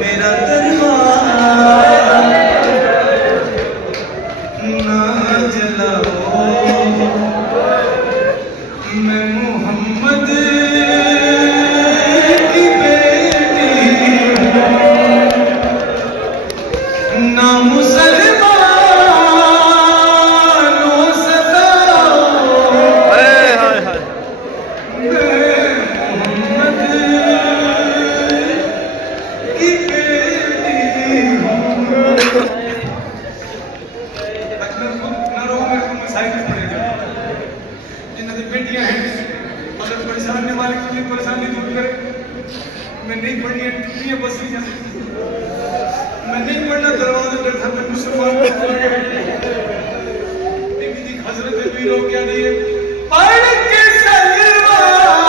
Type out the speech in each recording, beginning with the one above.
मेरा दरबार ना जलाओ, मैं मोहम्मद की बेटी ना मुसलमानों सताओ, मैं मोहम्मद की बेटी हूँ। बेटियां हैं अगर परेशान वाले की परेशानी दूर करे। मैं नहीं पढ़नी है टुकड़ियां बस ही जाए, मैं नहीं पढ़ना दरवाजे पर था मैं मुसलमान बीबी दी हजरत भी लोग क्या दिए पढ़ के सलवार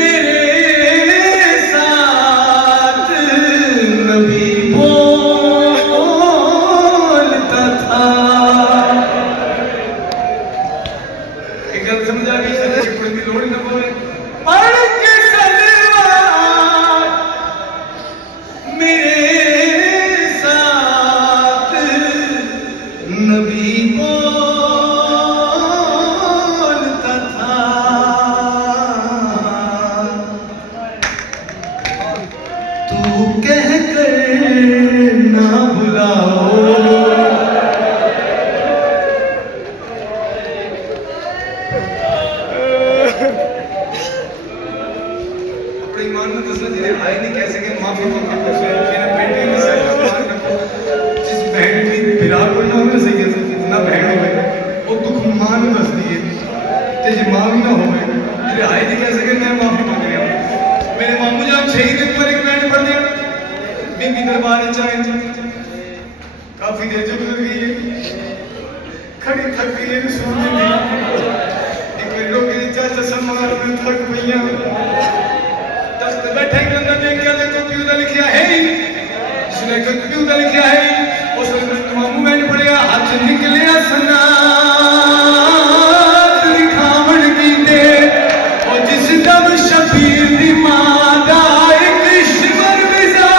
मेरे साथ नबी बोलता था। एक गल समझ आ गई सर पढ़ने की लोड़ ही ना पड़े। पढ़ के सलवार मेरे साथ नबी बोलता था। तू कह कर ना बुलाओ, अपने ईमान में दसना जिन्हें आए नहीं कैसे कि माफी मांगे मेरा बेटे ने सही मान रखो। जिस बहन की विराट बनना हो सही है ना बहन हो वो दुख मां में बस दिए ते जे मां भी ना हो जिन्हें आए नहीं कैसे कि मैं माफी मांग रहा हूं। मेरे मामू जान शहीद पर एक बैंड पढ़ दिया बीबी दरबार चाहे काफी देर जो गुजर गई है खड़ी थक गई है सुनने में एक मिनट के चाचा सम्मान में थक गई तख्त बैठे बंदा देख के देखो क्यों लिखा है जिसने क्यों लिखा है उसने मामू मैंने पढ़िया हाथ निकले सना लिखावण की दे और जिस दम शबीर दी मां दा एक शिवर विजा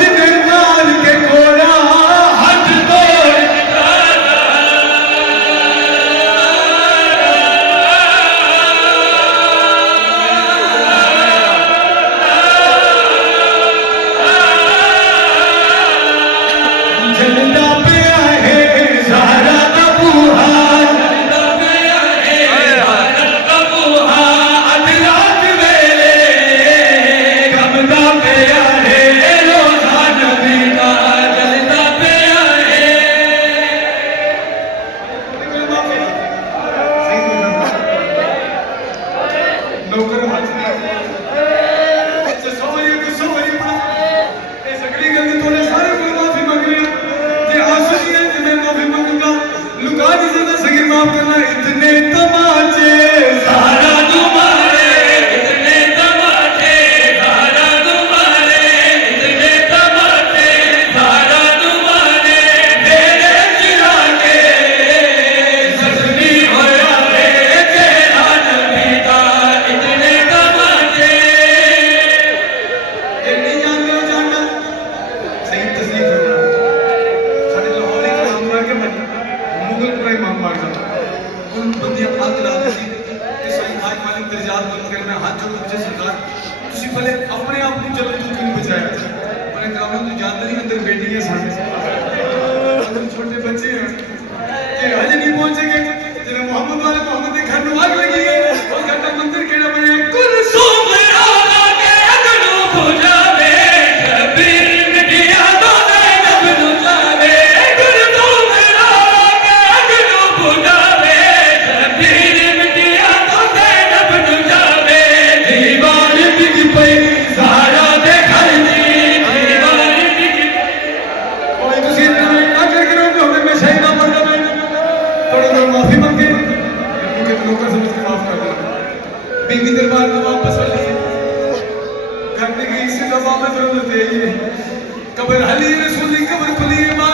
जिन्हें मार के कोड़ा हाथ तोड़ जलदा पे है ज़हरा का बूहा, जलदा पे है ज़हरा का बूहा अधरात वेले कमदा पे है रोज़ा नबी का जलदा पे है। नौकर हाथ अच्छा सोवरी पड़ा ये सगली गल तोड़े सारे को माफी मांग रहे हैं ये आंसू है कि मैं माफी मांगूंगा लुका दी ज्यादा सगी माफ करना इतने तमाचे ज़हरा तुम्हारे इतने तमाचे ज़हरा तुम्हारे इतने तमाचे ज़हरा तुम्हारे तेरे चिरा के सजनी होया रे तेरा नबी का इतने तमाचे ये नहीं जानते हो जानना सही तस्लीम करना साढ़े लाहौर के हमरा के मुगल पूरा इमाम मार जाता उन बंदियां आग ला दी कि सही आज मालिक दर्जात बंद कर मैं हाथ जोड़ मुझे सरकार तुसी पहले अपने आप को जल्द तू क्यों बचाया मैंने कहा तू जानते नहीं अंदर बेटी है सारे अंदर छोटे बच्चे हैं कि आज नहीं पहुंचेंगे जब मोहम्मद वाले मोहम्मद के घर में आग लगी है उस घर का मंदिर केड़ा बने कुलसुम आला के अगनु बुझावे शबीर मिटिया तो ज़ैनब नु जावे कुलसुम आला के अगनु बुझावे शबीर मिटिया तो ज़ैनब नु जावे दीवार डिग पई ज़हरा दे घर दी दीवार डिग कोई तुसी ना करके रोको हमें मैं शहीद ना मरना मैं थोड़ा सा माफी मांगे मुझे नौकर समझ के माफ कर देना बीबी दरबार को वापस ले लिए घर में गई से दबा में जरूरत है ये कब्र हली रसूल की कब्र खुली है मां